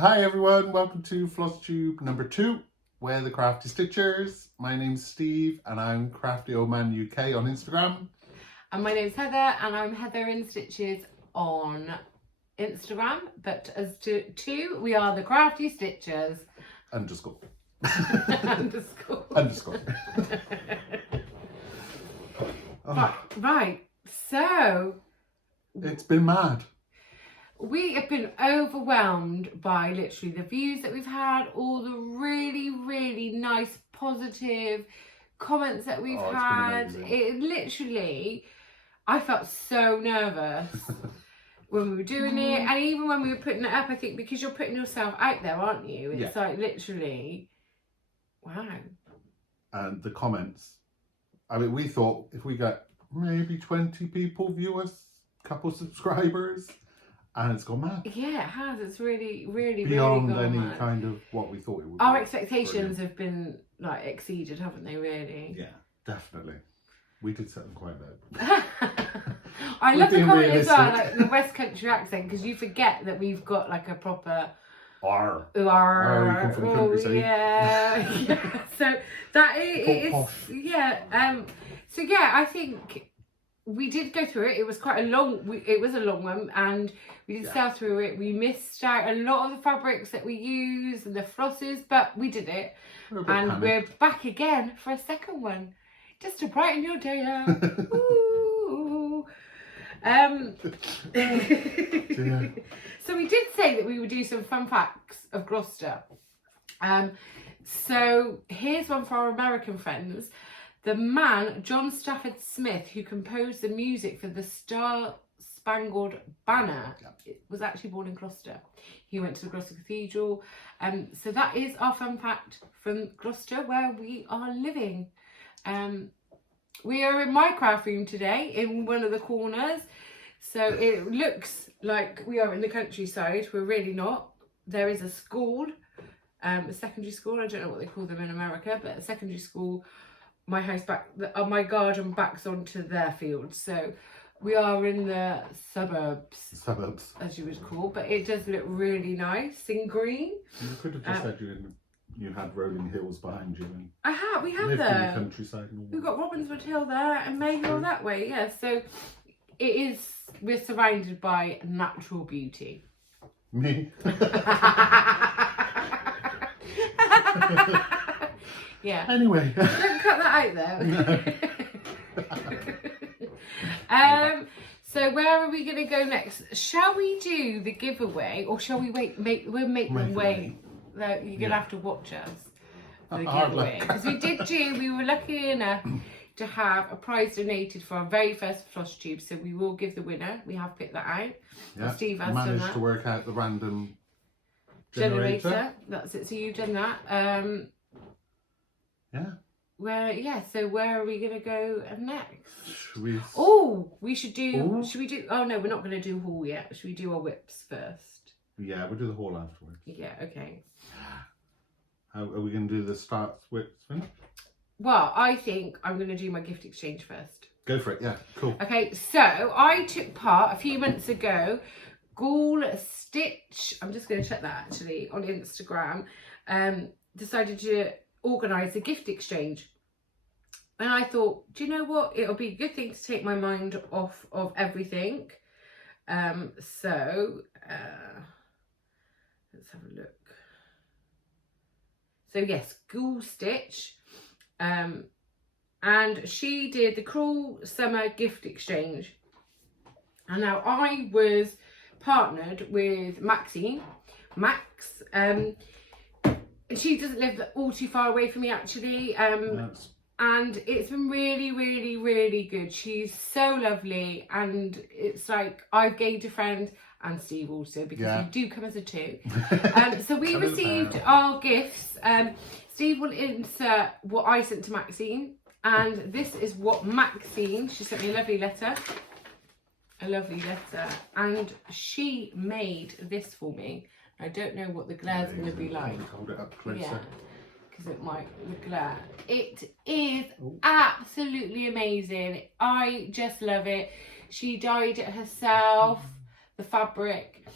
Hi everyone, welcome to Flosstube number 2. We're the Crafty Stitchers. My name's Steve and I'm craftyoldmanuk on Instagram. And my name's Heather and I'm heatherinstitches on Instagram. But as to two, we are the Crafty Stitchers. Underscore. Underscore. Underscore. Oh, Right, so it's been mad. we have been overwhelmed by literally the views that we've had, all the really nice positive comments that we've had. It literally, I felt so nervous when we were doing it, and even when we were putting it up, I think because you're putting yourself out there, aren't you? It's like literally, wow. And the comments, I mean, we thought if we got maybe 20 people view us, couple subscribers, and it's gone mad. Yeah, it has. It's really beyond gone any mad. kind of what we thought it would be. Our expectations have been like exceeded, haven't they, really? Yeah, definitely. We did set them quite low. I love the comment as well, like the West Country accent, because you forget that we've got like a proper R. You come from the country, yeah. So that is so yeah, I think we did go through it. It was quite a long one, and we did sail through it. We missed out a lot of the fabrics that we use and the flosses, but we did it, and we're back again for a second one, just to brighten your day up. Ooh. So we did say that we would do some fun facts of Gloucester. So here's one for our American friends. The man, John Stafford Smith, who composed the music for the Star Spangled Banner, was actually born in Gloucester. He went to the Gloucester Cathedral. So that is our fun fact from Gloucester, where we are living. We are in my craft room today, in one of the corners. So it looks like we are in the countryside. We're really not. There is a school, a secondary school. I don't know what they call them in America, but a secondary school. My house my garden backs onto their field. So we are in the suburbs, as you would call, but it does look really nice and green. You could have just said you had rolling hills behind you. And we have lived there. in the countryside. We've got Robinswood Hill there and Mayhill that way, yeah. So we're surrounded by natural beauty. Me? Yeah. Anyway. Don't cut that out though. So where are we going to go next? Shall we do the giveaway, or shall we we'll make them wait? You're going to have to watch us for the giveaway. Because we were lucky enough to have a prize donated for our very first Flosstube, so we will give the winner. We have picked that out. Yeah. Steve has managed done that. To work out the random generator. That's it. So you've done that. Yeah. So where are we going to go next? We should do. Ooh. Should we do? Oh no, we're not going to do haul yet. Should we do our whips first? Yeah, we'll do the haul afterwards. Yeah. Okay. How are we going to do the starts, whips, finish? Well, I think I'm going to do my gift exchange first. Go for it. Yeah. Cool. Okay. So I took part a few months ago. Ghoul Stitch. I'm just going to check that actually on Instagram. Decided to organise a gift exchange, and I thought, do you know what, it'll be a good thing to take my mind off of everything. So let's have a look. So yes, Ghoul Stitch, and she did the Cruel Summer gift exchange, and now I was partnered with Max. She doesn't live all too far away from me actually, and it's been really good. She's so lovely, and it's like I've gained a friend, and Steve also, because we do come as a two. So we received our gifts. Steve will insert what I sent to Maxine, and this is what Maxine, she sent me a lovely letter, and she made this for me. I don't know what the glare's going to be like. Hold it up closer. Yeah, because it might, the glare. It is absolutely amazing. I just love it. She dyed it herself, the fabric.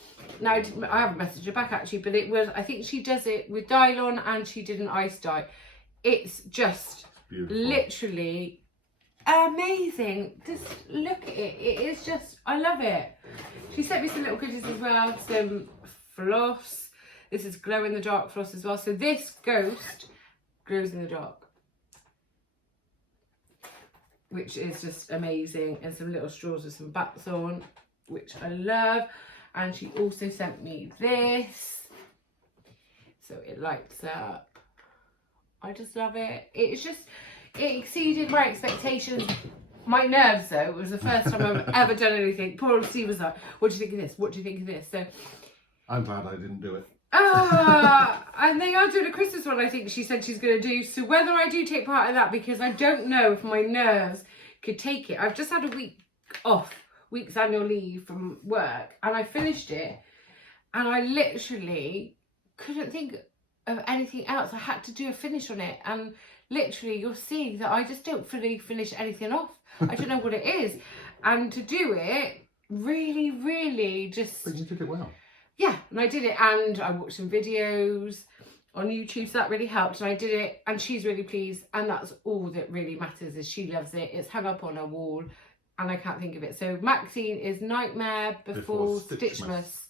Now, I haven't messaged her back actually, but it was, I think she does it with dye-on and she did an ice dye. It's just Beautiful. literally amazing. Just look at it. It is just, I love it. She sent me some little goodies as well, some floss. This is glow in the dark floss as well. So this ghost glows in the dark, which is just amazing. And some little straws with some bats on, which I love. And she also sent me this, so it lights up. I just love it. It's just, it exceeded my expectations. My nerves though, it was the first time I've ever done anything. Poor old Steve was like, what do you think of this? What do you think of this? So I'm glad I didn't do it. and they are doing a Christmas one, I think she said she's going to do. So whether I do take part in that, because I don't know if my nerves could take it. I've just had a week off, week's annual leave from work, and I finished it and I literally couldn't think of anything else. I had to do a finish on it, and literally you'll see that I just don't fully finish anything off. I don't know what it is, and to do it really just, But you did it well. yeah. And I did it, and I watched some videos on YouTube, so that really helped, and I did it and she's really pleased, and that's all that really matters, is she loves it. It's hung up on her wall and I can't think of it. So Maxine is Nightmare Before Stitchmas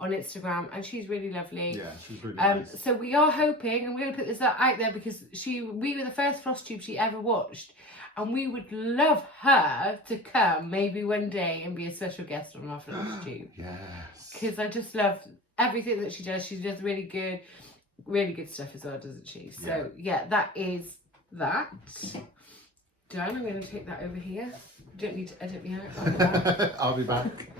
on Instagram, and she's really lovely. Yeah, she's really nice. So we are hoping, and we're going to put this out there because we were the first Flosstube she ever watched, and we would love her to come maybe one day and be a special guest on our Flosstube. Yes. Because I just love everything that she does. She does really good stuff as well, doesn't she? So yeah, that is that. Done. I'm going to take that over here. Don't need to edit me out. I'll be back.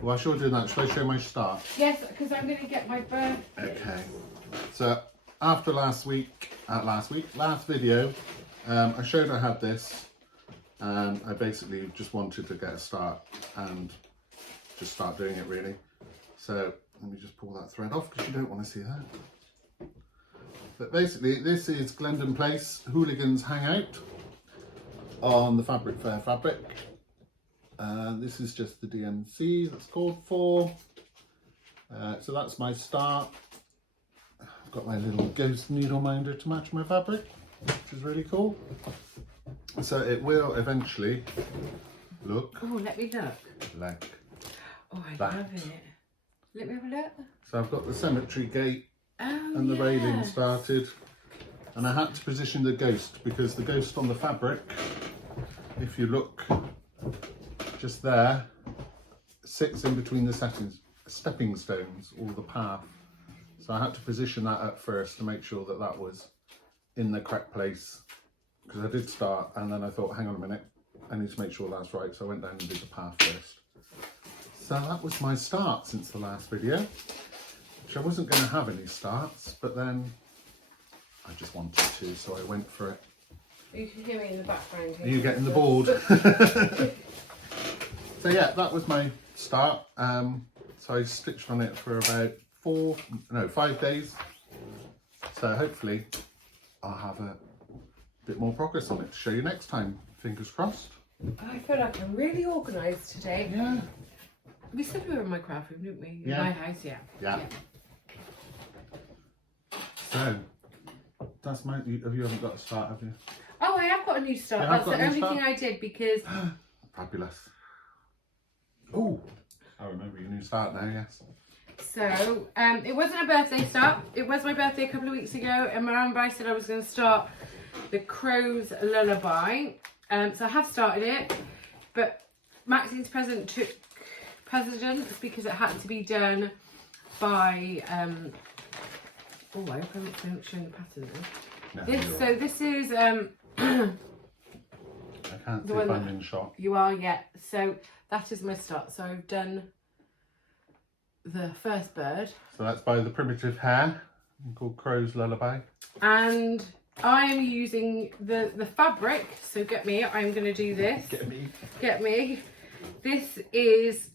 Well, I sure did that. Shall I show my start? Yes, because I'm going to get my birthday. Okay. So after last video, I showed I had this, and I basically just wanted to get a start and just start doing it really. So let me just pull that thread off because you don't want to see that. But basically this is Glendon Place Hooligans Hangout on the Fabric Fair fabric. This is just the DMC that's called for. So that's my start. I've got my little ghost needle minder to match my fabric, which is really cool. So it will eventually look. Oh, let me look. Like Oh, I that. love it. Let me have a look. So I've got the cemetery gate Oh, and the railing yes. started, and I had to position the ghost because the ghost on the fabric, if you look just there, sits in between the stepping stones, or the path. So I had to position that up first to make sure that that was in the correct place, because I did start and then I thought, hang on a minute, I need to make sure that's right. So I went down and did the path first. So that was my start since the last video, which I wasn't going to have any starts, but then I just wanted to, so I went for it. You can hear me in the background. Are you getting the board? So yeah, that was my start. So I stitched on it for about 5 days. So hopefully I'll have a bit more progress on it to show you next time. Fingers crossed. I feel like I'm really organised today. Yeah. We said we were in my craft room, didn't we? In Yeah. my house, yeah. Yeah. So that's my. You haven't got a start, have you? Oh, I have got a new start. Yeah, I've That's got the a new only thing start. I did because Fabulous. Oh, I remember your new start now. Yes. so it wasn't a birthday start. It was my birthday a couple of weeks ago, and Miranda said I was going to start the Crow's Lullaby. So I have started it, but Maxine's present took precedence because it had to be done by oh, I hope I'm not showing the pattern now. No, you're So right. this is I can't the see if one I'm that- in shot. you are, yeah. So that is my start. So I've done the first bird, So that's by the Primitive Hare, called Crow's Lullaby. and I am using the fabric. So get me, I'm going to do this. Get me. Get me. This is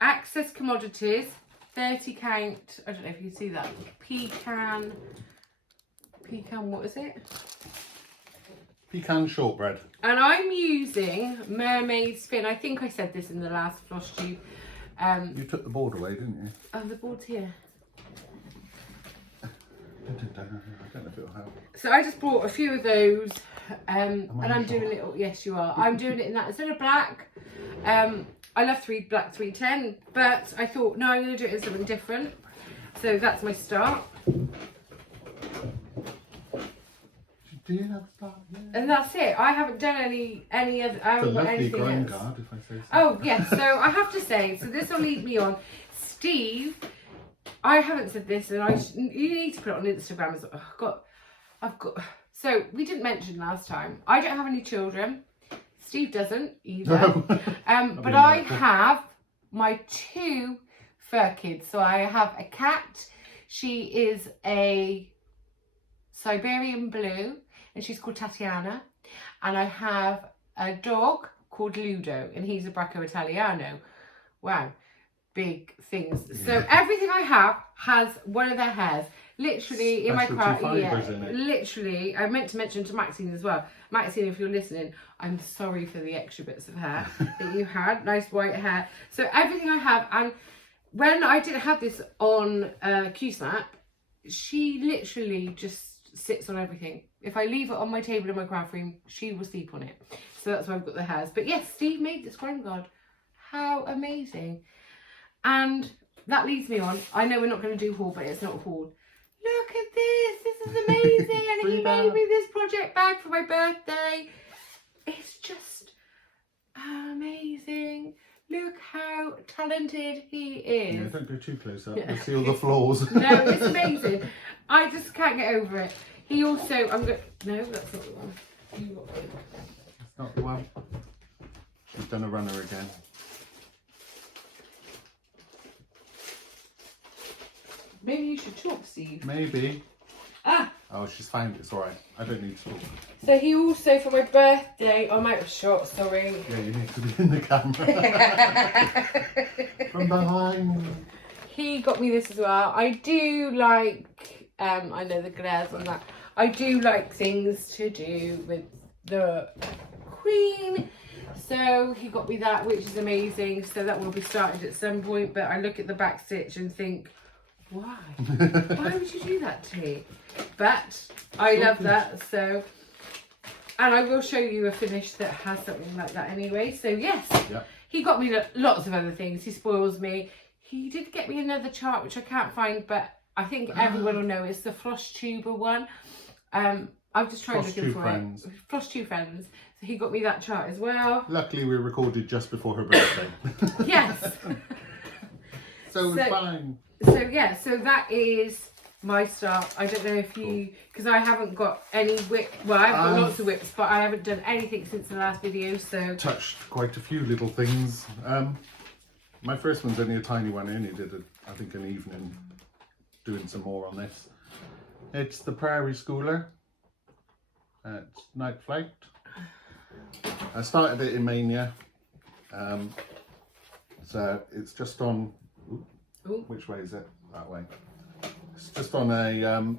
Access Commodities 30 count. I don't know if you can see that. Pecan pecan, what is it? Pecan shortbread. And I'm using Mermaid Spin. I think I said this in the last Flosstube. You took the board away, didn't you? Oh, the board's here. I don't know if it'll help. So I just bought a few of those, and I'm doing a little. Yes, you are. I'm doing it in that instead of black. I love black 310, but I thought no, I'm going to do it in something different. So that's my start. Do you have a start? Yeah. And that's it. I haven't done any other. I haven't got anything else. Guard, if I say so. Oh yes. So I have to say. So this will lead me on. Steve, I haven't said this, and you need to put it on Instagram as well. I've got. So we didn't mention last time. I don't have any children. Steve doesn't either. No. But I have my 2 fur kids. So I have a cat. She is a Siberian Blue, and she's called Tatiana. And I have a dog called Ludo, and he's a Bracco Italiano. Wow, big things. Yeah. So everything I have has one of their hairs. Literally in my craft, literally. I meant to mention to Maxine as well. Maxine, if you're listening, I'm sorry for the extra bits of hair that you had. Nice white hair. So everything I have, and when I didn't have this on Q-Snap, she literally just sits on everything. If I leave it on my table in my craft room, she will sleep on it. So that's why I've got the hairs. But yes, Steve made this ground guard. How amazing. And that leads me on. I know we're not going to do haul, but it's not a haul. Look at this. This is amazing. And he made me this project bag for my birthday. It's just amazing. Look how talented he is. Yeah, don't go too close up. You'll see all the flaws. No, it's amazing. I just can't get over it. He also, no, that's not the one. It's not the one. She's done a runner again. Maybe you should talk, Steve. Maybe. Ah! Oh, she's found it. It's all right. I don't need to talk. So he also, for my birthday, I'm out of shot, sorry. Yeah, you need to be in the camera. From behind. He got me this as well. I do like, I know the glares on that. I do like things to do with the Queen. So he got me that, which is amazing. So that will be started at some point. But I look at the back stitch and think, why? Why would you do that to me? But I love that. So, and I will show you a finish that has something like that anyway. So yes, he got me lots of other things. He spoils me. He did get me another chart, which I can't find, but I think everyone will know it's the Flosstuber one. I've just tried looking for it. Flosstube Friends. So he got me that chart as well. Luckily, we recorded just before her birthday. Yes. So it's fine. So yeah, so that is my start. I don't know if you, because I haven't got any whip. Well, I've got lots of whips, but I haven't done anything since the last video. So touched quite a few little things. My first one's only a tiny one. I only did, I think, an evening doing some more on this. It's the Prairie Schooler. It's Night Flight. I started it in Mania. So it's just on. Ooh. Which way is it? That way. It's just on a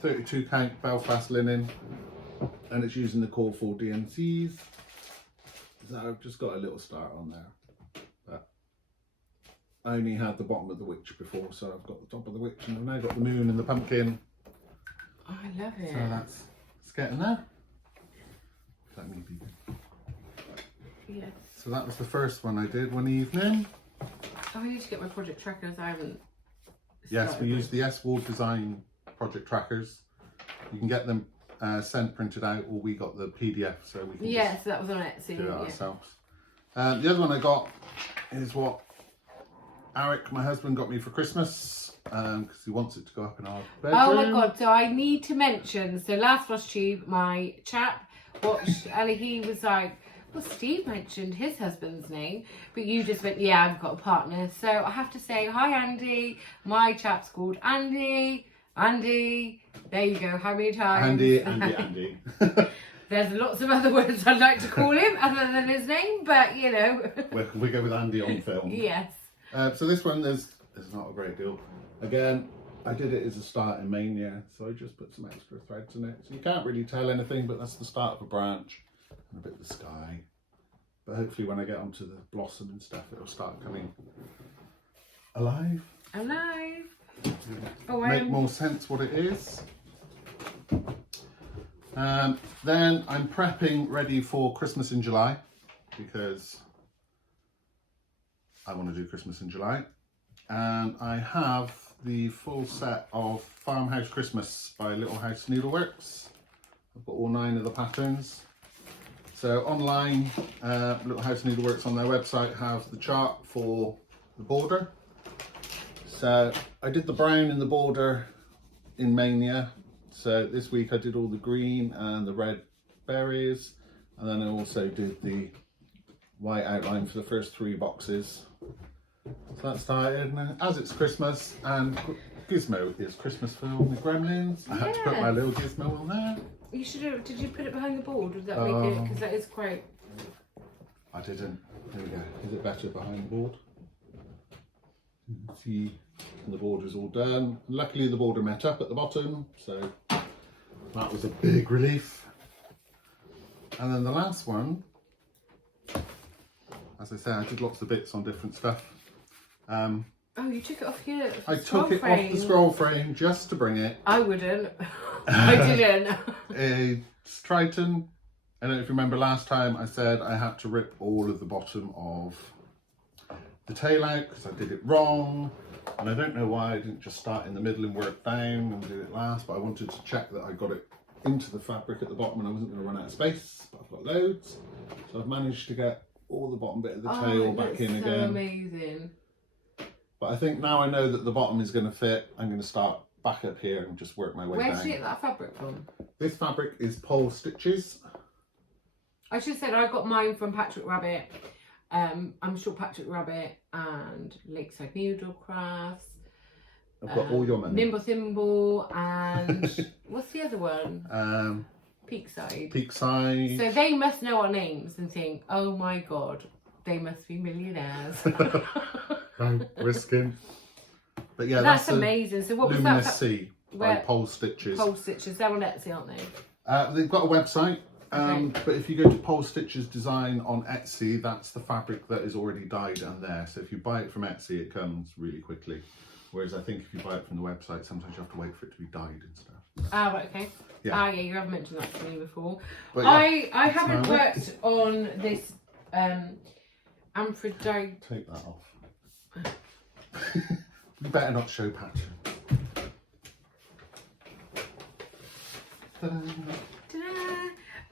32 count Belfast linen, and it's using the Core 4 DNCs. So I've just got a little start on there. But I only had the bottom of the witch before, so I've got the top of the witch, and I've now got the moon and the pumpkin. Oh, I love it. So that's getting there. Let me be. Yes. So that was the first one I did one evening. Oh, I need to get my project trackers. I haven't. Yes, we use the S-Ward Design project trackers. You can get them sent printed out, or we got the PDF, so we can yes, that was on Etsy. do it ourselves. The other one I got is what Eric, my husband, got me for Christmas because he wants it to go up in our bedroom. Oh my god! So I need to mention. So last Flosstube, my chap watched, and he was like, well, Steve mentioned his husband's name, but you just went, yeah, I've got a partner. So I have to say, hi, Andy. My chap's called Andy. Andy. There you go. How many times? Andy. There's lots of other words I'd like to call him other than his name, but you know. we go with Andy on film. Yes. So this one is not a great deal. Again, I did it as a start in Mania, so I just put some extra threads in it. So you can't really tell anything, but that's the start of a branch and a bit of the sky. But hopefully when I get onto the blossom and stuff, it'll start coming alive. Alive. Oh, Make more sense what it is. Then I'm prepping ready for Christmas in July, because I want to do Christmas in July. And I have the full set of Farmhouse Christmas by Little House Needleworks. I've got all 9 of the patterns. So online, Little House Needleworks on their website have the chart for the border. So I did the brown in the border in Mania. So this week I did all the green and the red berries. And then I also did the white outline for the first 3 boxes. So that started, and as it's Christmas and Gizmo is Christmas film with Gremlins, I had to put my little Gizmo on there. You should have, did you put it behind the board? Would that make it, because that is quite... I didn't. There we go. Is it better behind the board? You can see the border is all done. Luckily the border met up at the bottom, so that was a big relief. And then the last one, as I say, I did lots of bits on different stuff. Oh, you took it off your I took it off the scroll frame just to bring it. I wouldn't. I didn't. A Triton. I don't know if you remember last time I said I had to rip all of the bottom of the tail out because I did it wrong. And I don't know why I didn't just start in the middle and work down and do it last, but I wanted to check that I got it into the fabric at the bottom and I wasn't going to run out of space, but I've got loads. So I've managed to get all the bottom bit of the tail back in again. Amazing. But I think now I know that the bottom is going to fit, I'm going to start back up here and just work my way down. Where did you get that fabric from? This fabric is Flosstubers. I should have said I got mine from Patrick Rabbit. I'm sure Patrick Rabbit and Lakeside Needlecrafts. I've got all your money. Nimble Thimble and what's the other one? Peakside. Peakside. So they must know our names and think, oh my god, they must be millionaires. I'm risking. But yeah, that's amazing. So what was Luminous that? Sea by Flosstubers. Flosstubers. They're on Etsy, aren't they? They've got a website. Okay. But if you go to Flosstubers Design on Etsy, that's the fabric that is already dyed and there. So if you buy it from Etsy, it comes really quickly. Whereas I think if you buy it from the website, sometimes you have to wait for it to be dyed and stuff. Ah, right, okay. Yeah. Yeah, you have mentioned that to me before. But yeah, I haven't worked on this Aphrodite. Take that off. You better not show pattern.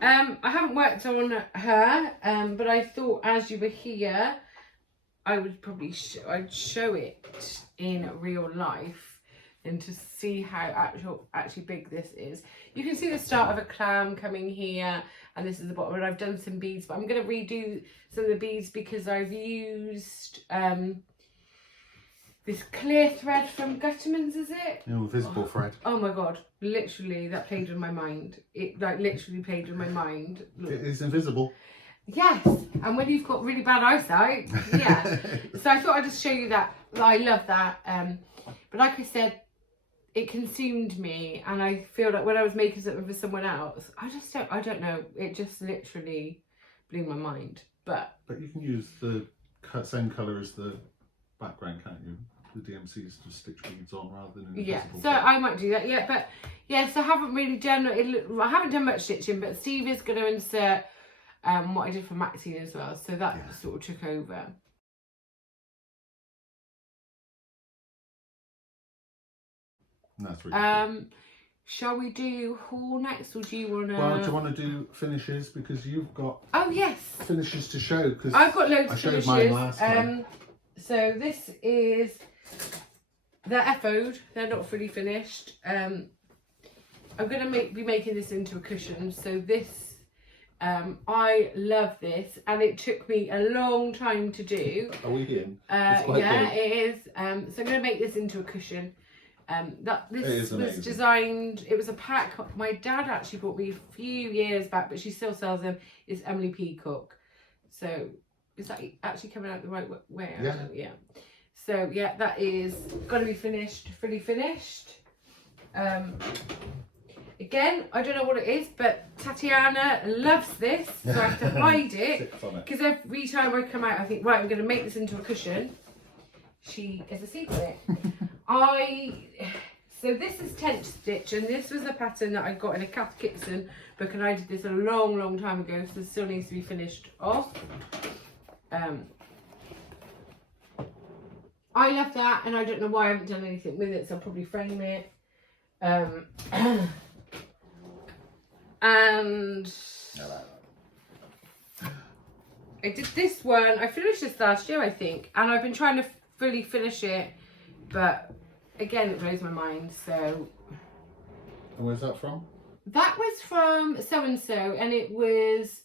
I haven't worked on her, but I thought as you were here, I would probably I'd show it in real life and to see how actually big this is. You can see the start of a clam coming here, and this is the bottom, and I've done some beads, but I'm going to redo some of the beads because I've used this clear thread from Gutterman's, is it? You know, visible thread. Oh my god, literally that played with my mind. It like literally played with my mind. Look. It is invisible. Yes, and when you've got really bad eyesight, yeah. So I thought I'd just show you that. I love that. But like I said, it consumed me, and I feel like when I was making something for someone else, I don't know. It just literally blew my mind. But you can use the same colour as the background, can't you? The DMCs to stitch beads on rather than invisible. Yeah, so I might do that. Yeah, but yes, I haven't really done it. I haven't done much stitching, but Steve is going to insert what I did for Maxine as well, so that sort of took over. That's really cool. Shall we do haul next, or do you want to? Well, do you want to do finishes, because you've got finishes to show? Because I've got loads I of showed finishes. mine last time. So this is they're FO'd. They're not fully finished. I'm gonna be making this into a cushion. So this. I love this, and it took me a long time to do. Are we in? Yeah, big. It is. So I'm going to make this into a cushion. This was designed. It was a pack my dad actually bought me a few years back, but she still sells them. It's Emily Peacock. So is that actually coming out the right way? Yeah. Yeah. So yeah, that is gonna be finished, fully finished. Again, I don't know what it is, but Tatiana loves this, so I have to hide it because every time I come out I think, right, I'm going to make this into a cushion. She is a secret. So this is tent stitch, and this was a pattern that I got in a Kath Kitson book, and I did this a long time ago, so this still needs to be finished off. I love that, and I don't know why I haven't done anything with it, so I'll probably frame it. And I did this one. I finished this last year, I think, and I've been trying to fully finish it, but again, it blows my mind. So, and where's that from? That was from So and So, and it was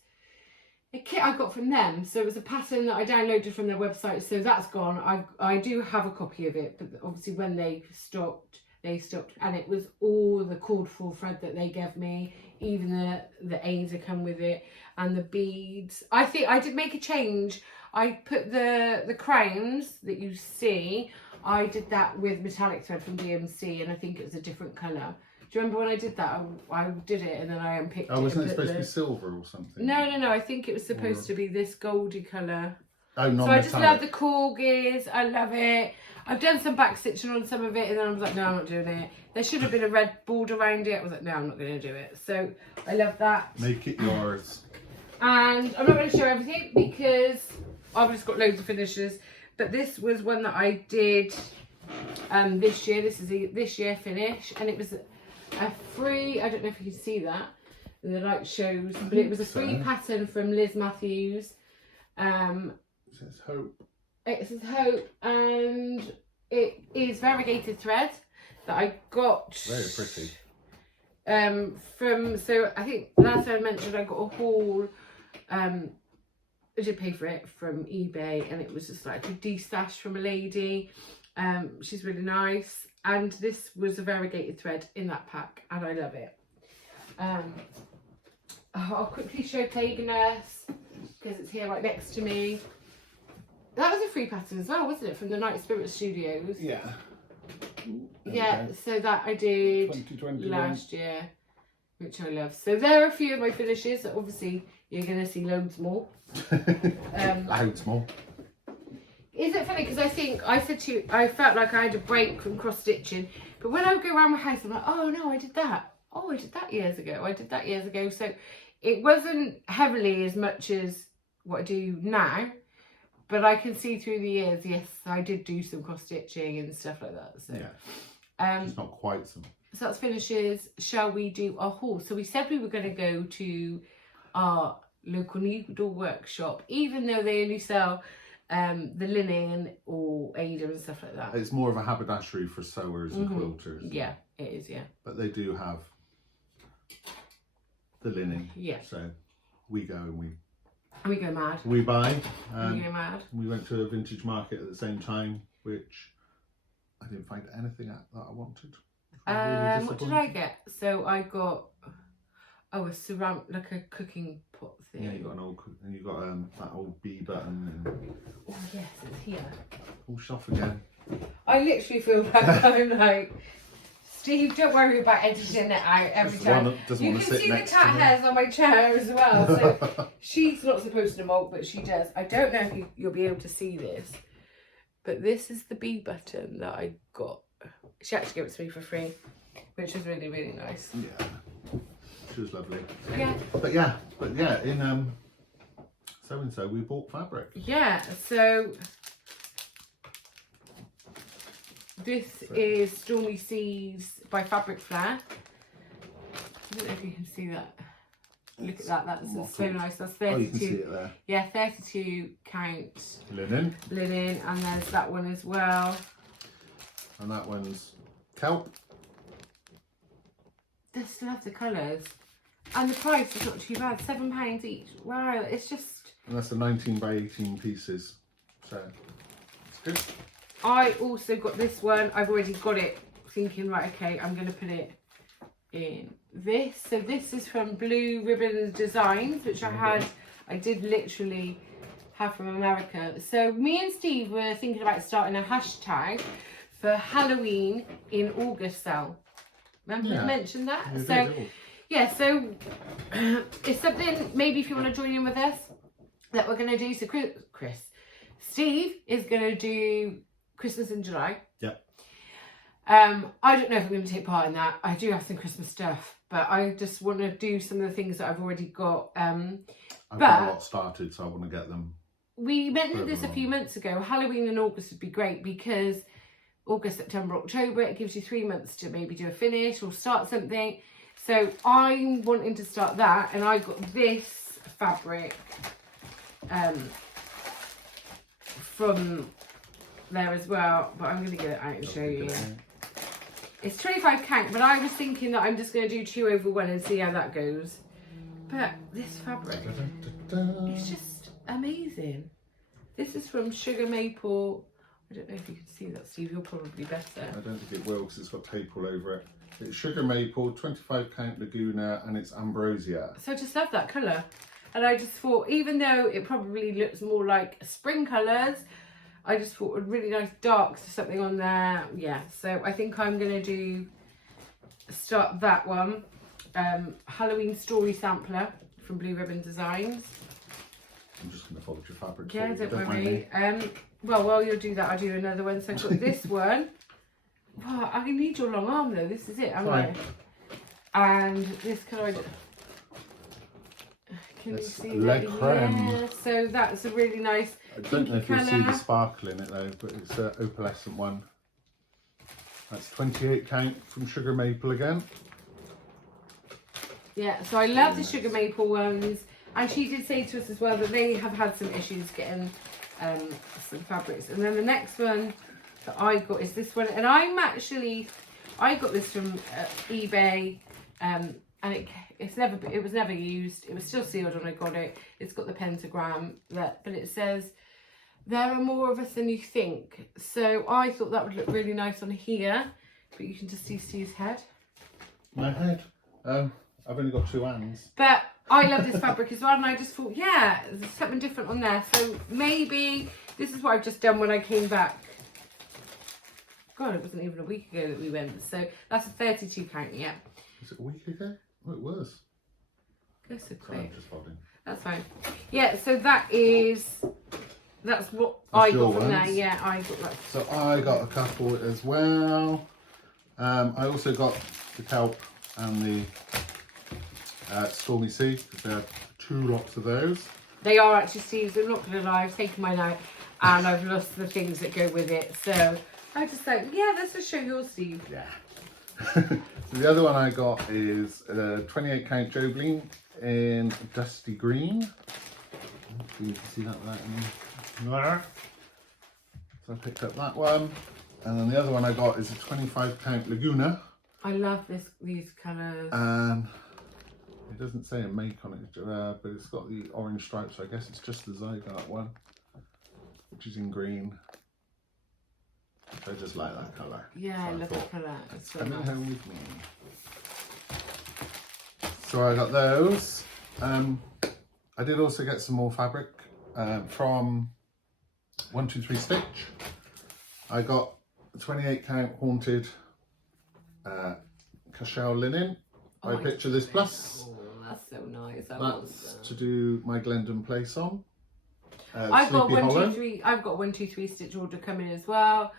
a kit I got from them. So it was a pattern that I downloaded from their website. So that's gone. I do have a copy of it, but obviously when they stopped, and it was all the cord full thread that they gave me. Even the aids that come with it, and the beads. I think I did make a change. I put the crowns that you see, I did that with metallic thread from DMC, and I think it was a different colour. Do you remember when I did that? I did it and then I unpicked it. Oh, wasn't it supposed to be silver or something? No. I think it was supposed to be this goldy colour. Oh, non-metallic. So I just love the corgis. I love it. I've done some back stitching on some of it, and then I was like, no, I'm not doing it. There should have been a red border around it. I was like, no, I'm not going to do it. So I love that. Make it yours. And I'm not going to show everything because I've just got loads of finishes. But this was one that I did this year. This is a this year finish, and it was a free. I don't know if you can see that in the light shows, but it was a free pattern from Liz Matthews. It says Hope. It says Hope, and it is variegated thread that I got. Very pretty. So I think last time I mentioned I got a haul. I did pay for it from eBay, and it was just like a de-stash from a lady. She's really nice, and this was a variegated thread in that pack, and I love it. I'll quickly show Plague Nurse because it's here right next to me. That was a free pattern as well, wasn't it, from the Night Spirit Studios? Yeah. Yeah, so that I did 2021. last year, which I love. So there are a few of my finishes. Obviously, you're going to see loads more. Loads more. Is it funny? Because I think I said to you, I felt like I had a break from cross stitching, but when I go around my house, I'm like, oh no, I did that. Oh, I did that years ago. I did that years ago. So it wasn't heavily as much as what I do now. But I can see through the years, yes, I did do some cross stitching and stuff like that. So yeah, it's not quite so. So that's finishes. Shall we do our haul? So we said we were going to go to our local needle workshop, even though they only sell the linen or Ada and stuff like that. It's more of a haberdashery for sewers and quilters. Yeah, it is. Yeah, but they do have the linen. Yeah. So we go and we go mad. We buy. We go mad. We went to a vintage market at the same time, which I didn't find anything that I wanted. Really what did I get? So I got a ceramic, like a cooking pot thing. Yeah, you got an old, and you got that old B button. And... Oh yes, it's here. All off again. I literally feel like I'm like, Steve, don't worry about editing it out every time. You can see the cat hairs on my chair as well. So she's not supposed to molt, but she does. I don't know if you'll be able to see this, but this is the B button that I got. She actually gave it to me for free, which was really, really nice. Yeah, she was lovely. Yeah. But yeah, in So and So we bought fabric. Yeah, so this is Stormy Seas by Fabric Flair. I don't know if you can see that. Look at that, that's so nice. That's 32. Oh, you can see it there. Yeah, 32 count Linen. Linen, and there's that one as well. And that one's kelp. Just love the colours. And the price is not too bad, £7 each. Wow, it's just... And that's the 19 by 18 pieces. So, it's good. I also got this one. I've already got it, thinking, right, okay, I'm going to put it in this. So this is from Blue Ribbon Designs, which I did literally have from America. So me and Steve were thinking about starting a hashtag for Halloween in August sale. Remember I mentioned that? So it's something maybe if you want to join in with us that we're going to do. So Steve is going to do Christmas in July. Yep. I don't know if I'm going to take part in that. I do have some Christmas stuff, but I just want to do some of the things that I've already got. I've got a lot started, so I want to get them. We mentioned this a few months ago. Halloween in August would be great because August, September, October, it gives you 3 months to maybe do a finish or start something. So I'm wanting to start that, and I got this fabric from there as well, but I'm going to get it out and show you. It's 25 count, but I was thinking that I'm just going to do 2 over 1 and see how that goes. But this fabric is just amazing. This is from Sugar Maple. I don't know if you can see that, Steve. You're probably better. I don't think it will because it's got tape all over it. It's Sugar Maple, 25 count Laguna, and it's Ambrosia. So I just love that colour. And I just thought, even though it probably looks more like spring colours, I just thought a really nice dark something on there. Yeah, so I think I'm going to start that one. Halloween Story Sampler from Blue Ribbon Designs. I'm just going to fold your fabric. Yeah, don't worry. Well, while you'll do that, I'll do another one. So I've got this one. Oh, I need your long arm though. This is it, haven't I? And this colour. Can you see that? Yeah. So that's a really nice. I don't know if you'll see the sparkle in it though, but it's an opalescent one. That's 28 count from Sugar Maple again. Yeah, so I love the Sugar Maple ones. And she did say to us as well that they have had some issues getting some fabrics. And then the next one that I got is this one. And I got this from eBay. And it was never used. It was still sealed when I got it. It's got the pentagram, but it says, there are more of us than you think. So I thought that would look really nice on here. But you can just see Steve's head. My head? I've only got 2 hands. But I love this fabric as well, and I just thought, yeah, there's something different on there. So maybe this is what I've just done when I came back. God, it wasn't even a week ago that we went. So that's a 32 count, yeah. Was it a week ago? Oh, it was. Go so quick. Sorry, I'm just folding. That's fine. Yeah, so that's what I got from there. Yeah, I got that. So I got a couple as well. I also got the kelp and the Stormy Sea, because there are 2 lots of those. They are actually Steve's. I'm not going to lie, I've taken mine out and I've lost the things that go with it. So I just thought, yeah, let's just show yours, Steve. Yeah. So the other one I got is 28 count Jobleen in Dusty Green. Hopefully you can see that in there. So I picked up that one. And then the other one I got is a 25 count Laguna. I love these colours. And it doesn't say a make on it, but it's got the orange stripes, so I guess it's just the Zygarde one, which is in green. I just like that colour. Yeah, so I love that colour. It's so nice. Home with me. So I got those. I did also get some more fabric from 123 Stitch. I got 28 count Haunted Cashel linen. I picture this plus. Cool. That's so nice. That's to do my Glendon Place on. I've got 123. I've got 123 Stitch order coming as well.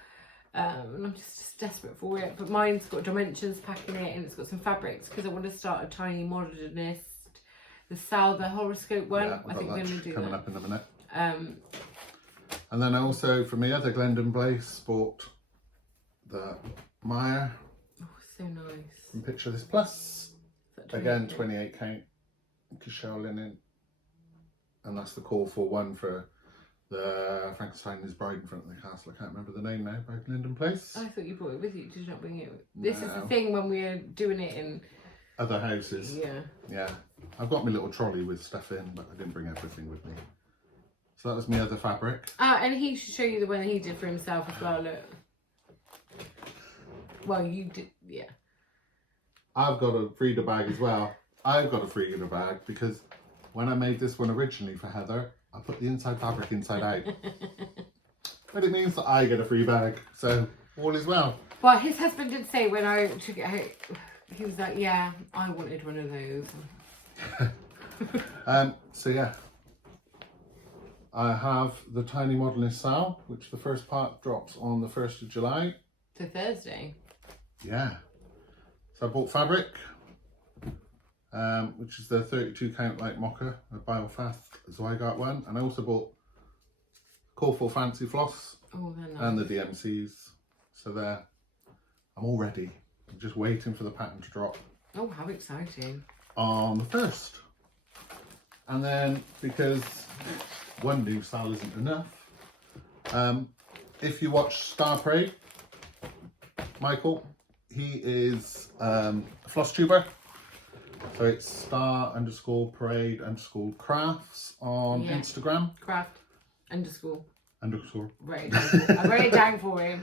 And I'm just desperate for it. But mine's got dimensions packing it, and it's got some fabrics because I want to start a tiny modernist. The Sal, the horoscope one. Yeah, I think we're going to do coming that. Up in a minute. And then I also, from the other Glendon Place, bought the Maya. Oh, so nice. And picture this plus. Again, 28 count Cashel linen. And that's the call for one for the Frankenstein and his bride in front of the castle. I can't remember the name now, by Glendon Place. I thought you brought it with you. Did you not bring it? This is the thing when we're doing it in other houses. Yeah. Yeah. I've got my little trolley with stuff in, but I didn't bring everything with me. So that was my other fabric. And he should show you the one he did for himself as well, look. Well, you did, yeah. I've got a Frida bag as well. I've got a Frida bag because when I made this one originally for Heather, I put the inside fabric inside out. But it means that I get a free bag, so all is well. Well, his husband did say when I took it out, he was like, yeah, I wanted one of those. So yeah, I have the Tiny Modelist Sal, which the first part drops on the 1st of July. To Thursday. Yeah. So I bought fabric, which is the 32 count light mocha, a Biofast Zweigart one. And I also bought Callful Fancy Floss and the DMCs. So there, I'm all ready. I'm just waiting for the pattern to drop. Oh, how exciting. On the 1st. And then, because one new style isn't enough, if you watch Star Parade, Michael, he is a Flosstuber. So it's star_parade_crafts on Instagram. Craft _. Right. I wrote it down for him.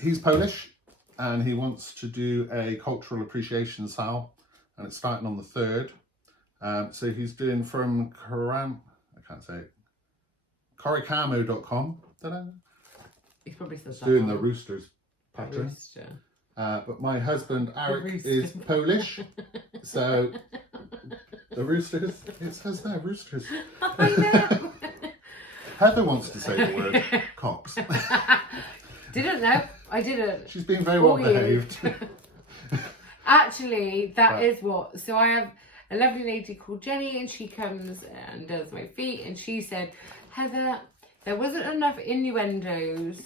He's Polish and he wants to do a cultural appreciation sale, and it's starting on the 3rd. So he's doing from Korikamo.com. He probably says that. Doing the roosters pattern. Rooster. But my husband Eric is Polish, so the roosters, it says there, roosters. I know. Heather wants to say the word cocks. Didn't know. I didn't. She's been very well behaved. Actually, that is what. So I have a lovely lady called Jenny, and she comes and does my feet, and she said, Heather, there wasn't enough innuendos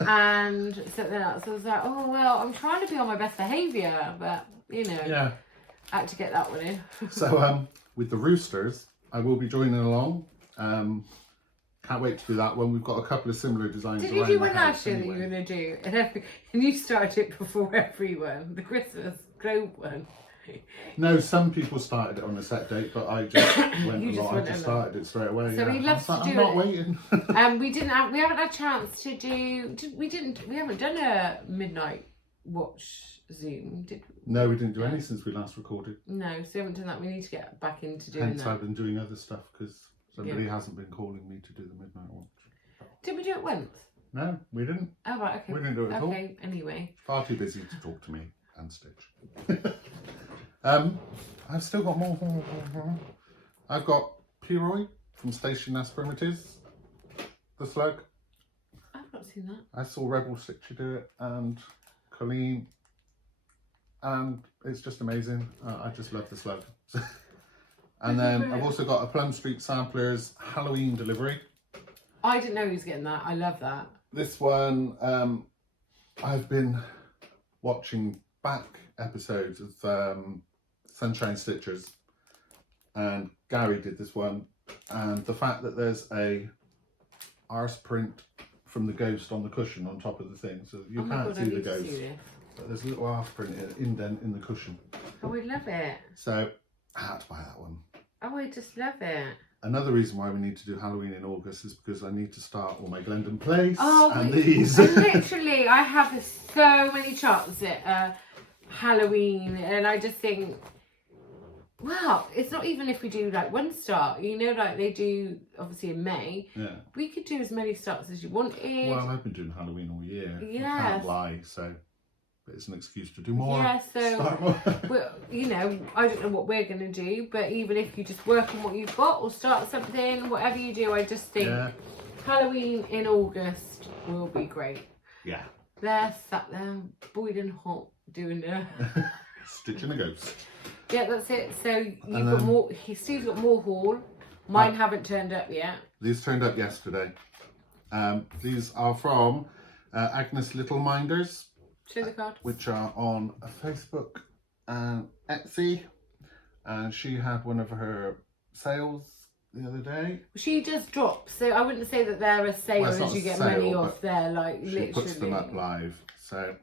and something else. So I was like, oh, well, I'm trying to be on my best behaviour, but, you know, Yeah. I had to get that one in. So with the roosters, I will be joining along. Can't wait to do that one. We've got a couple of similar designs. Did you do one last year that you were going to do? And you started it before everyone, the Christmas Globe one. No, some people started it on a set date, but I just went along. I just started it straight away. So he loves to do I'm not waiting. we haven't had a chance to do. We haven't done a midnight watch Zoom, did we? No, we didn't do any since we last recorded. No, so we haven't done that. We need to get back into doing Hence, that. I've been doing other stuff because somebody hasn't been calling me to do the midnight watch. Did we do it once? No, we didn't. Oh right, okay. We didn't do it at all. Okay, anyway. Far too busy to talk to me and Stitch. I've still got more. I've got P-Roy from Station Nast Primitives, the slug. I've not seen that. I saw Rebel Stitcher do it and Colleen, and it's just amazing. I just love the slug. And then I've also got a Plum Street Samplers Halloween delivery. I didn't know he was getting that. I love that. This one, I've been watching back episodes of Sunshine Stitchers, and Gary did this one, and the fact that there's a arse print from the ghost on the cushion on top of the thing, so you can't see the ghost, but there's a little arse print indent in the cushion. Oh, I love it. So I had to buy that one. Oh, I just love it. Another reason why we need to do Halloween in August is because I need to start all my Glendon Place and these. these. Literally, I have so many charts at Halloween, and I just think, wow, it's not even if we do like one start, you know, like they do obviously in May. Yeah. We could do as many starts as you wanted. Well, I've been doing Halloween all year. Yeah. I can't lie, so it's an excuse to do more. Yeah, so you know, I don't know what we're going to do, but even if you just work on what you've got or start something, whatever you do, I just think Halloween in August will be great. Yeah. They're sat there, boiling hot, doing a Stitching a ghost. Yeah, that's it. So you've got more. Steve's got more haul. Mine haven't turned up yet. These turned up yesterday. These are from Agnes Little Minders. Show the card. Which are on Facebook and Etsy, and she had one of her sales the other day. She just drops, so I wouldn't say that they're a sale as you get money off there, like she literally. Puts them up live. So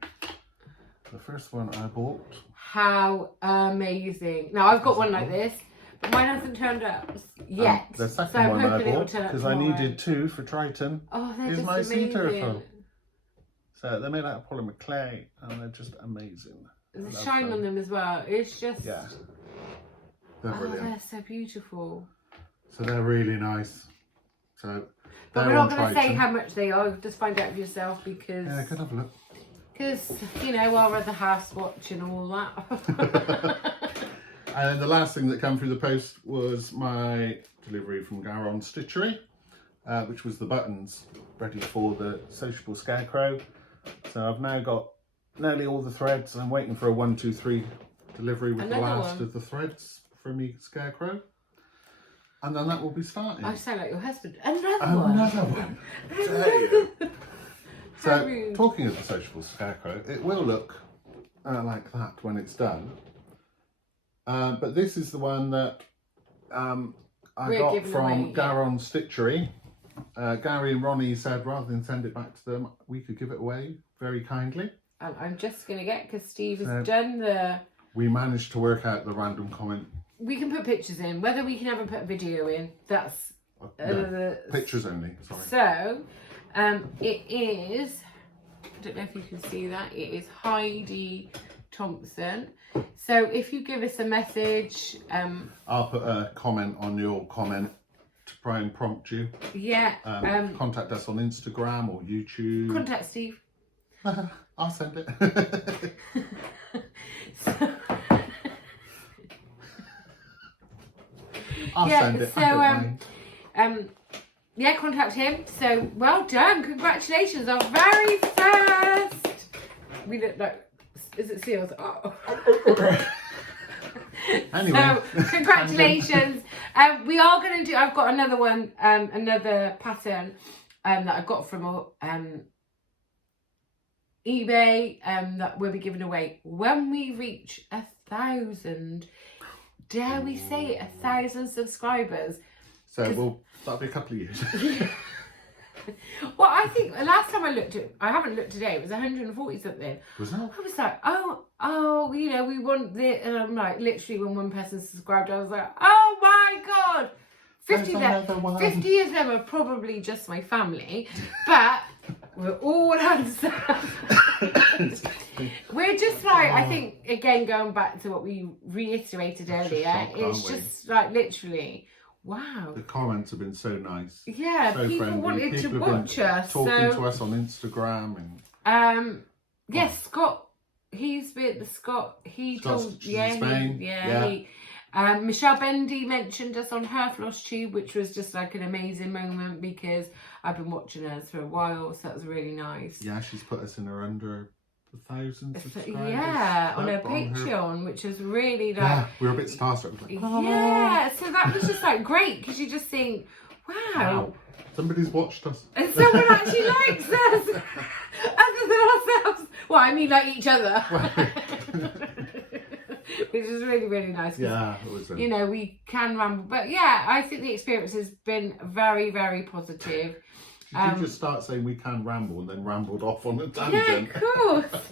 the first one I bought. How amazing! Now I've got one like this, but mine hasn't turned up yet. The second one I bought, because I needed two for Triton, is my sea turtle. So they're made out of polymer clay, and they're just amazing. There's a shine on them as well. It's just they're brilliant. They're so beautiful. So they're really nice. So but we're not going to say how much they are. Just find out for yourself because. Yeah, go have a look. Because you know, while we're at the house watching all that. And the last thing that came through the post was my delivery from Garon Stitchery, which was the buttons ready for the sociable scarecrow. So I've now got nearly all the threads. I'm waiting for a 1, 2, 3 delivery with the last of the threads for me scarecrow. And then that will be starting. I sound like your husband. Another one. So, talking of the sociable scarecrow, it will look like that when it's done. But this is the one that I got from Garon Stitchery. Gary and Ronnie said rather than send it back to them, we could give it away very kindly. And I'm just going to get, because Steve has done the... We managed to work out the random comment. We can put pictures in. Whether we can ever put a video in, that's... No, pictures only, sorry. So, it is... I don't know if you can see that. It is Heidi Thompson. So if you give us a message... I'll put a comment on your comment to try and prompt you. Yeah. Contact us on Instagram or YouTube. Contact Steve. I'll send it. I'll send it. So, yeah, contact him. So, well done. Congratulations. Our very first... We look like... Is it seals? Oh. Anyway. So, congratulations. We are going to do... I've got another one, another pattern that I got from eBay that we'll be giving away when we reach 1,000. Dare we say it, 1,000 subscribers? So that'll be a couple of years. Well, I think the last time I looked at, I haven't looked today, it was 140 something. Was that? I was like, oh, you know, we want this, and I'm like, literally when one person subscribed, I was like, oh my God, 50 of them are probably just my family, but we're all understand. We're just like, I think, again, going back to what we reiterated earlier, it's just like literally, wow. The comments have been so nice. Yeah, so people friendly. wanted to watch us. Talking to us on Instagram and. Yes, Scott. He's with Scott. He told, Spain. Michelle Bendy mentioned us on her Flosstube, which was just like an amazing moment because I've been watching us for a while, so that was really nice. Yeah, she's put us in her under 1,000 subscribers. Yeah, on her Patreon, which was really like... Yeah, we were a bit starstruck. Like, yeah, so that was just like great because you just think, wow. Somebody's watched us. And someone actually likes us other than ourselves. Well, I mean like each other. Which is really, really nice. Yeah, it was. You know, we can ramble. But yeah, I think the experience has been very, very positive. Did you just start saying we can ramble and then rambled off on a tangent? Yeah, of course.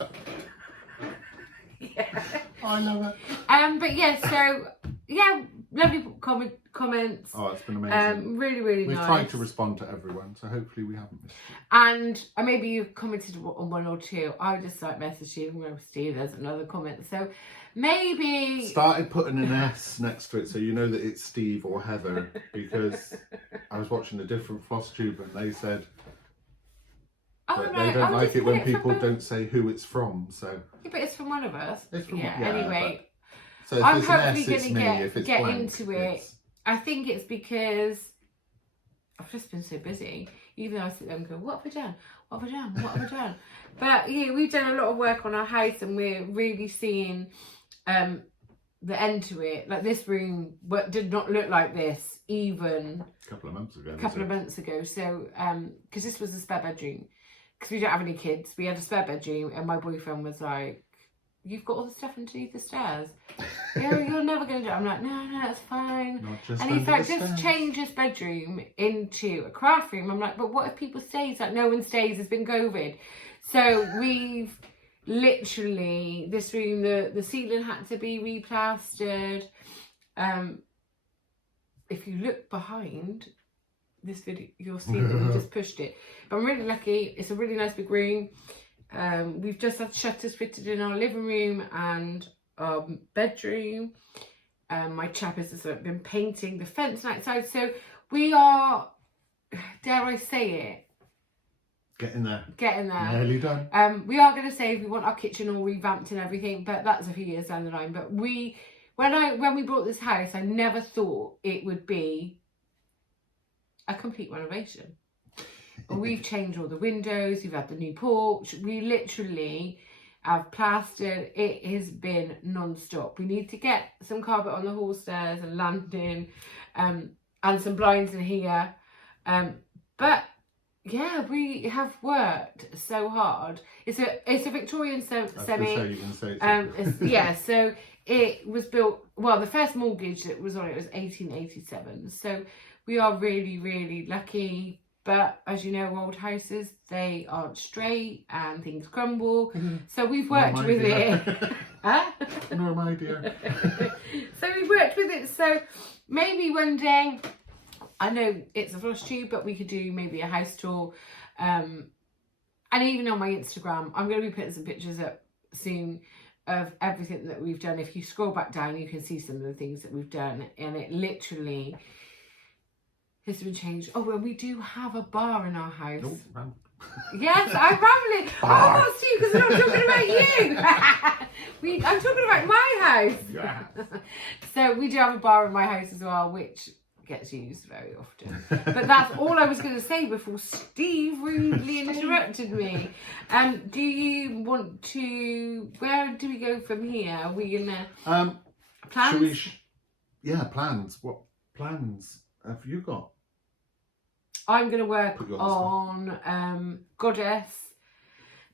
Yeah. I love it. But yeah, so yeah, lovely comments. Oh, it's been amazing. Really, really nice. We've tried to respond to everyone, so hopefully we haven't missed you. And maybe you've commented on one or two. I just like message you and Steve, there's another comment. So maybe started putting an S next to it so you know that it's Steve or Heather, because I was watching a different Flosstube and they said they don't like it when people don't say who it's from. So yeah, but it's from one of us. It's from anyway. So if I'm it's an hopefully S, it's me. If it's get blank, into it. I think it's because I've just been so busy. Even though I sit there and go, what have I done? What have I done? What have I done? But yeah, we've done a lot of work on our house and we're really seeing the end to it. Like this room did not look like this even a couple of months ago. So because this was a spare bedroom, because we don't have any kids, we had a spare bedroom and my boyfriend was like, you've got all the stuff underneath the stairs. Yeah, you're never going to do it. I'm like, no, it's fine. And he's like, just change this bedroom into a craft room. I'm like, but what if people stay? He's like, no one stays. It's been COVID. So we've literally, this room, the ceiling had to be replastered. If you look behind this video, you'll see that we just pushed it. But I'm really lucky. It's a really nice big room. We've just had shutters fitted in our living room and our bedroom. My chappers have been painting the fence outside. So we are, dare I say it, Getting there. Nearly done. We are going to say we want our kitchen all revamped and everything, but that's a few years down the line. But when we bought this house, I never thought it would be a complete renovation. We've changed all the windows, we've had the new porch, we literally have plastered. It has been non-stop. We need to get some carpet on the hall stairs and landing, and some blinds in here. But yeah, we have worked so hard. It's a Victorian semi. So it was built, well, the first mortgage that was on it was 1887. So we are really, really lucky. But as you know, old houses, they aren't straight and things crumble. So we've worked with it. Huh? Nor my dear. So we've worked with it. So maybe one day, I know it's a Flosstube, but we could do maybe a house tour. And even on my Instagram, I'm going to be putting some pictures up soon of everything that we've done. If you scroll back down, you can see some of the things that we've done. And it literally has been changed. Oh, well, we do have a bar in our house. Oh, yes, I'm rambling. Oh, not Steve, because I'm not talking about you. I'm talking about my house. Yeah. So we do have a bar in my house as well, which gets used very often. But that's all I was going to say before Steve rudely interrupted me. Do you want to, where do we go from here? Are we going to, plans? Plans. What plans have you got? I'm going to work on Goddess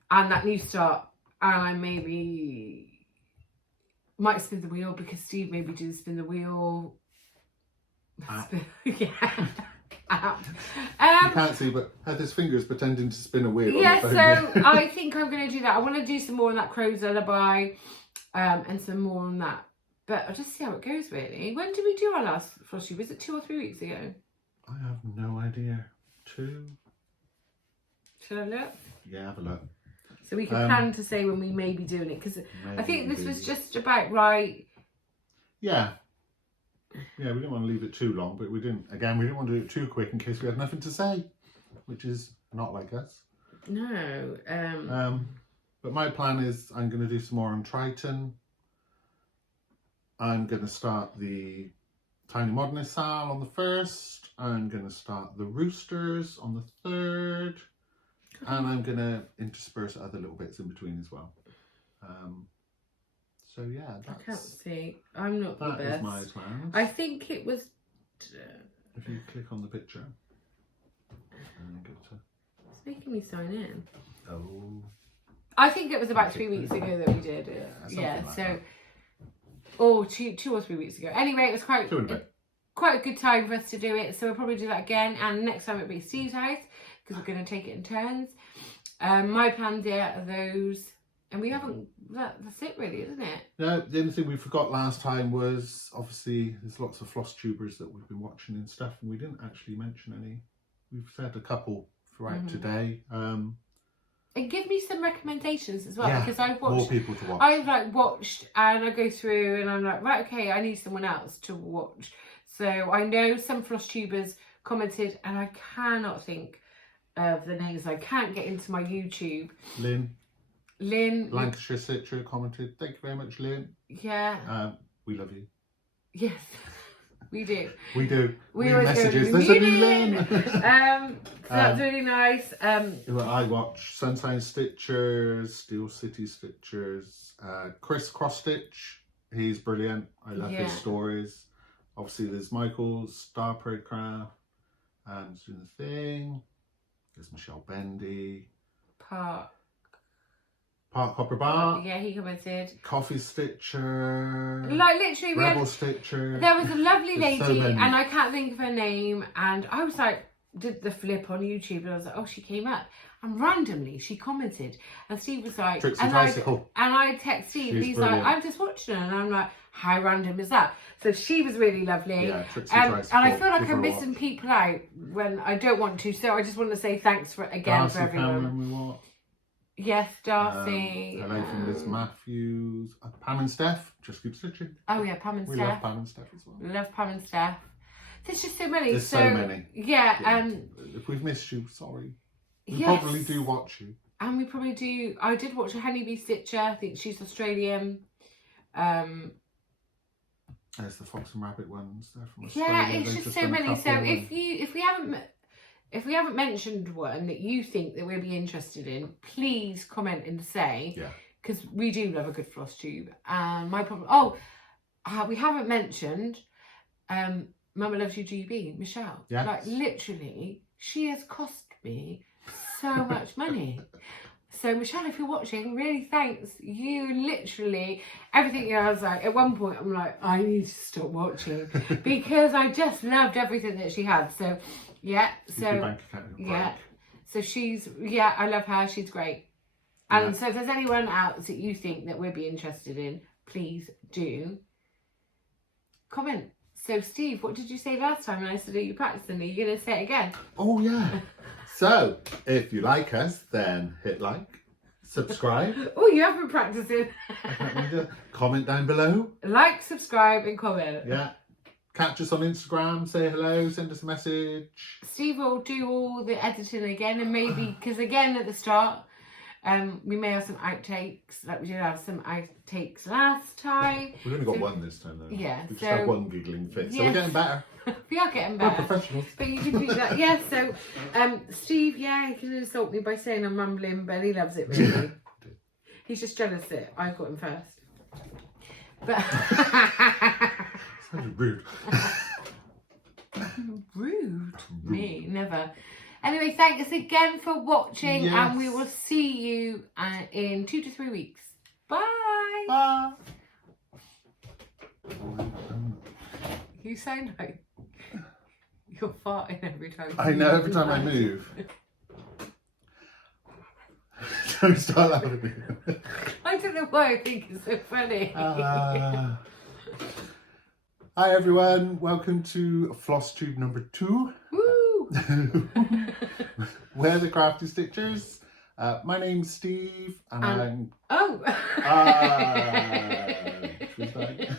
and that new start, and I maybe might spin the wheel, because Steve maybe did spin the wheel. Yeah. You can't see, but Heather's fingers pretending to spin a wheel. Yeah, so I think I'm going to do that. I want to do some more on that Crow's Lullaby, and some more on that. But I'll just see how it goes, really. When did we do our last Flosstube? Was it 2 or 3 weeks ago? I have no idea. 2. Should I look? Yeah, have a look. So we can plan to say when we may be doing it, because I think this was just about right. Yeah. Yeah, we didn't want to leave it too long, but we didn't want to do it too quick in case we had nothing to say, which is not like us. No. But my plan is I'm going to do some more on Triton. I'm going to start the Tiny Modernist Sal on the 1st. I'm going to start the Roosters on the 3rd. And I'm going to intersperse other little bits in between as well. So yeah, that's, I can't see. I'm not the best. That is my plans. I think it was... If you click on the picture. And go to... It's making me sign in. Oh. I think it was about 3 weeks ago that we did it. Yeah, like so... That. Oh, 2 or 3 weeks ago. Anyway, it was quite a good time for us to do it. So we'll probably do that again. And next time it'll be Steve's house, because we're going to take it in turns. My plans there are those... And we haven't, that's it really, isn't it? No, the only thing we forgot last time was, obviously, there's lots of Flosstubers that we've been watching and stuff, and we didn't actually mention any. We've said a couple throughout today. And give me some recommendations as well, yeah, because I've watched... more people to watch. I've watched, and I go through, and I'm like, right, okay, I need someone else to watch. So I know some Flosstubers commented, and I cannot think of the names. I can't get into my YouTube. Lynn, Lancashire Citra commented, thank you very much, Lynn. Yeah. We love you. Yes, we do. We do. We always messages. Go, there's a new Lynn. So that's really nice. I watch Sunshine Stitchers, Steel City Stitchers, Chris Cross Stitch. He's brilliant. I love his stories. Obviously, there's Michael's Star Parade Craft, and doing the thing. There's Michelle Bendy. Park Copper Bar. Yeah, he commented. Coffee Stitcher. Like literally, Rebel Stitcher. There was a lovely lady, so and I can't think of her name. And I was like, did the flip on YouTube, and I was like, oh, she came up, and randomly she commented, and Steve was like, Trixie Tricycle. And I text Steve, and he's brilliant. like, I'm just watching her, and I'm like, how random is that? So she was really lovely. Yeah, Trixie Tricycle. And I feel like I'm missing people out when I don't want to. So I just want to say thanks for Darcy everyone. Cameron, we want. Yes, Darcy. Hello from Liz Matthews. Pam and Steph, just keep stitching. Oh yeah, Pam and We Steph. love Pam and Steph as well. Love Pam and Steph. There's just so many. There's so many. Yeah, Yeah. If we've missed you, sorry. We yes. probably do watch you. And we probably do. I did watch a Honeybee Stitcher. I think she's Australian. There's the Fox and Rabbit ones. They're from Australia. Yeah, it's They've just so done a many. So couple if we haven't mentioned one that you think that we'll be interested in, please comment and say. Yeah. Because we do love a good floss tube. And my problem. Oh, we haven't mentioned. Mama Loves You GB, Michelle. Yes. Like literally, she has cost me so much money. So Michelle, if you're watching, really thanks. You literally, everything, you know, I was like, at one point I'm like, I need to stop watching because I just loved everything that she had. So yeah, so yeah. So she's, yeah, I love her, she's great. And so if there's anyone else that you think that we'd be interested in, please do comment. So Steve, what did you say last time when I said, are you practicing? Are you going to say it again? Oh yeah. So if you like us, then hit like, subscribe. Oh, you have been practicing. Comment down below. Like, subscribe and comment. Yeah. Catch us on Instagram, say hello, send us a message. Steve will do all the editing again, and maybe, because again at the start, we may have some outtakes, like we did have some outtakes last time. We've only got one this time though. Yeah. We just had one giggling fit, so yes. we're getting better. We are getting We're better. professionals. But you can do that. Yeah, so Steve, yeah, he can insult me by saying I'm mumbling, but he loves it really. He's just jealous that I got him first. But Sounds rude. Rude. Me, never. Anyway, thanks again for watching, yes. and we will see you in 2 to 3 weeks. Bye. Bye. You sound like you're farting every time. I know, every time I move. Don't start laughing at me. I don't know why I think it's so funny. Hi everyone, welcome to Flosstube number 2. Woo! We're the Crafty Stitchers. My name's Steve, and I'm... Oh! She's like...